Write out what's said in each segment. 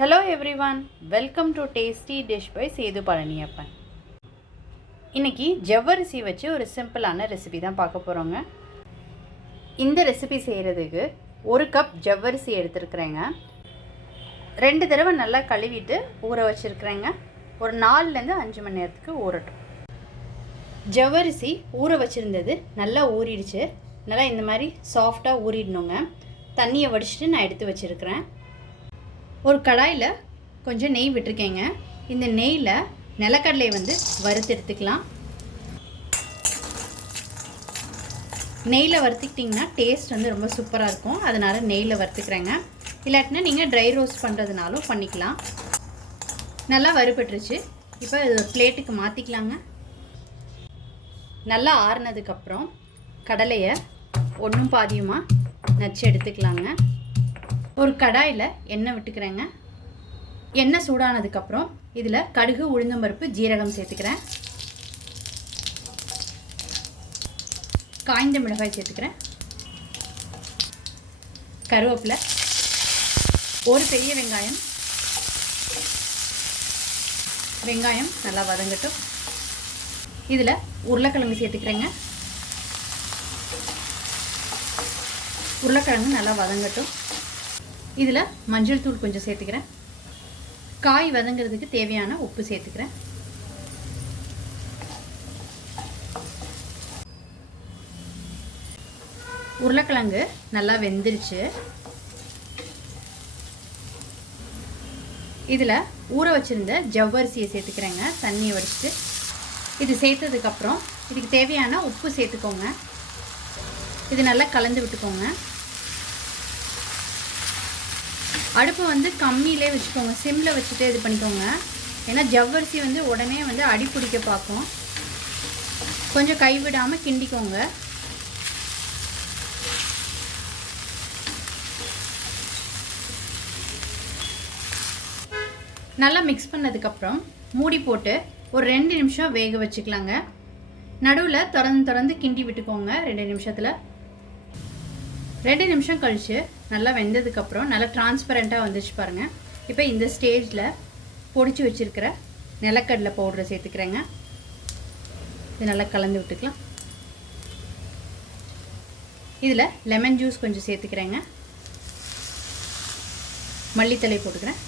Hello everyone, welcome to Tasty Dish by Setu Palaniappan. இன்னைக்கு ஜவ்வரிசி வச்சு ஒரு சிம்பிளான ரெசிபி தான் பார்க்க போகிறோங்க. இந்த ரெசிபி செய்கிறதுக்கு 1 கப் ஜவ்வரிசி எடுத்துருக்குறேங்க. 2 தடவை நல்லா கழுவிட்டு ஊற வச்சுருக்குறேங்க. ஒரு 4லேருந்து 5 மணி நேரத்துக்கு ஊறட்டும். ஜவ்வரிசி ஊற வச்சுருந்தது நல்லா ஊறிடுச்சு. நல்லா இந்த மாதிரி சாஃப்டாக ஊறிடணுங்க. தண்ணியை வடிச்சிட்டு நான் எடுத்து வச்சுருக்கிறேன். ஒரு கடாயில் கொஞ்சம் நெய் விட்டுருக்கேங்க. இந்த நெய்யில் நிலக்கடலையை வறுத்து எடுத்துக்கலாம். நெய்யில் வறுத்துக்கிட்டிங்கன்னா டேஸ்ட் ரொம்ப சூப்பராக இருக்கும். அதனால் நெய்யில் வறுத்துக்கிறேங்க. இல்லாட்டினா நீங்கள் ட்ரை ரோஸ்ட் பண்ணுறதுனாலும் பண்ணிக்கலாம். நல்லா வறுபட்டுருச்சு. இப்போ இது பிளேட்டுக்கு மாற்றிக்கலாங்க. நல்லா ஆறுனதுக்கப்புறம் கடலையை ஒன்றும் பாதியுமாக நச்சு எடுத்துக்கலாங்க. ஒரு கடாயில் எண்ணெய் விட்டுக்கிறேங்க. எண்ணெய் சூடானதுக்கப்புறம் இதில் கடுகு, உளுந்தம்பருப்பு, ஜீரகம் சேர்த்துக்கிறேன். காய்ந்த மிளகாய் சேர்த்துக்கிறேன். கருவேப்பிலை, ஒரு பெரிய வெங்காயம் நல்லா வதங்கட்டும். இதில் உருளைக்கிழங்கு சேர்த்துக்கிறேங்க. உருளைக்கிழங்கு நல்லா வதங்கட்டும். இதில் மஞ்சள் தூள் கொஞ்சம் சேர்த்துக்கிறேன். காய் வதங்கிறதுக்கு தேவையான உப்பு சேர்த்துக்கிறேன். உருளைக்கிழங்கு நல்லா வெந்துருச்சு. இதில் ஊற வச்சுருந்த ஜவ்வரிசியை சேர்த்துக்கிறேங்க. தண்ணியை வடிச்சிட்டு இது சேர்த்ததுக்கப்புறம் இதுக்கு தேவையான உப்பு சேர்த்துக்கோங்க. இது நல்லா கலந்து விட்டுக்கோங்க. அடுப்பு கம்மியிலே வச்சுக்கோங்க. சிம்மில் வச்சுட்டு இது பண்ணிக்கோங்க. ஏன்னா ஜவ்வரிசி உடனே அடி பிடிக்க பார்க்கும். கொஞ்சம் கைவிடாமல் கிண்டிக்கோங்க. நல்லா மிக்ஸ் பண்ணதுக்கப்புறம் மூடி போட்டு ஒரு 2 நிமிஷம் வேக வச்சுக்கலாங்க. நடுவில் தொடர்ந்து கிண்டி விட்டுக்கோங்க. 2 நிமிஷத்தில் 2 நிமிஷம் கழித்து நல்லா வெந்ததுக்கப்புறம் நல்லா டிரான்ஸ்பரண்ட்டாக வந்துச்சு பாருங்கள். இப்போ இந்த ஸ்டேஜில் பொடிச்சு வச்சுருக்கிற நிலக்கடலை பவுடரை சேர்த்துக்கிறேங்க. இது நல்லா கலந்து விட்டுக்கலாம். இதில் லெமன் ஜூஸ் கொஞ்சம் சேர்த்துக்கிறேங்க. மல்லித்தலை போட்டுக்கிறேன்.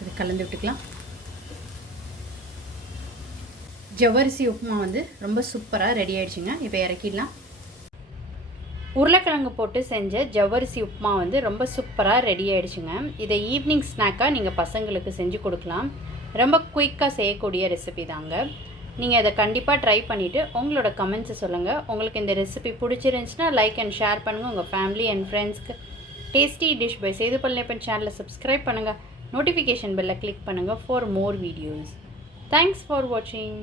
இது கலந்து விட்டுக்கலாம். ஜவ்வரிசி உப்புமா ரொம்ப சூப்பராக ரெடி ஆகிடுச்சுங்க. இப்போ இறக்கிடலாம். உருளைக்கிழங்கு போட்டு செஞ்ச ஜவ்வரிசி உப்புமா ரொம்ப சூப்பராக ரெடி ஆகிடுச்சுங்க. இதை ஈவினிங் ஸ்நாக்காக நீங்கள் பசங்களுக்கு செஞ்சு கொடுக்கலாம். ரொம்ப குயிக்காக செய்யக்கூடிய ரெசிபி தாங்க. நீங்கள் அதை கண்டிப்பாக ட்ரை பண்ணிவிட்டு உங்களோட கமெண்ட்ஸை சொல்லுங்கள். உங்களுக்கு இந்த ரெசிபி பிடிச்சிருந்துச்சுன்னா லைக் அண்ட் ஷேர் பண்ணுங்கள். உங்கள் ஃபேமிலி அண்ட் ஃப்ரெண்ட்ஸ்க்கு. Tasty dish by Sethu Palaniappan சேனலை சப்ஸ்கிரைப் பண்ணுங்கள். நோட்டிஃபிகேஷன் பெல்லை கிளிக் பண்ணுங்கள் for more videos. Thanks for வாட்சிங்.